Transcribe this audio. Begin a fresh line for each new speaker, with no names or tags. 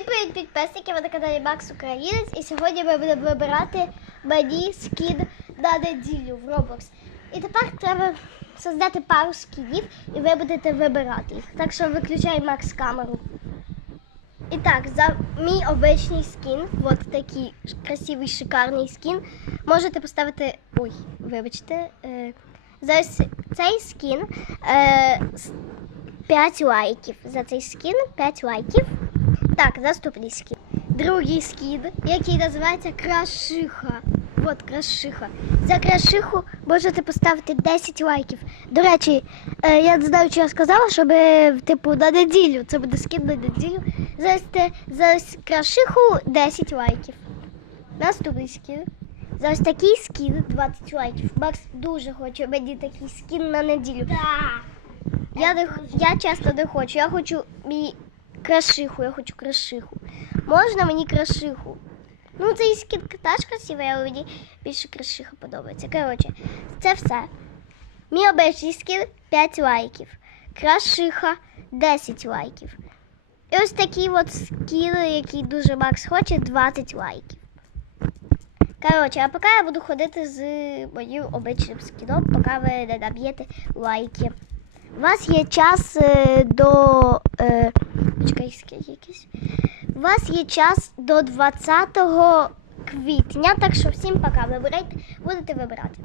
Всім привіт, підписники! Ви на каналі Макс Українець. І сьогодні ми будемо вибирати мені скін на неділю в Roblox. І тепер треба создати пару скінів, і ви будете вибирати їх. Так що виключай Макс камеру. І так, за мій обичний скін, от такий красивий, шикарний скін, можете поставити. Ой, вибачте. Е, за цей скін е, 5 лайків. За цей скін 5 лайків. Так, наступний скін. Другий скін, який називається Крашиха. От крашиха. За крашиху можете поставити 10 лайків. До речі, е, я не знаю, чи я сказала, щоб е, типу на неділю. Це буде скін на неділю. За, за крашиху 10 лайків. Наступний скін. За ось такий скін 20 лайків. Макс дуже хоче мені такий скін на неділю. Я, не, я чесно не хочу. Я хочу мій крашиху, я хочу крашиху. Можна мені крашиху? Ну, цей скін теж красивий, але мені більше крашиха подобається. Коротше, це все. Мій обичний скін 5 лайків. Крашиха 10 лайків. І ось такий от скін, який дуже Макс хоче, 20 лайків. Коротше, а поки я буду ходити з моїм обичним скіном, поки ви не наб'єте лайки. У вас є час е, до. Е, скільки якийсь. У вас є час до 20 квітня, так що всім пока. Вибирайте, будете вибирати.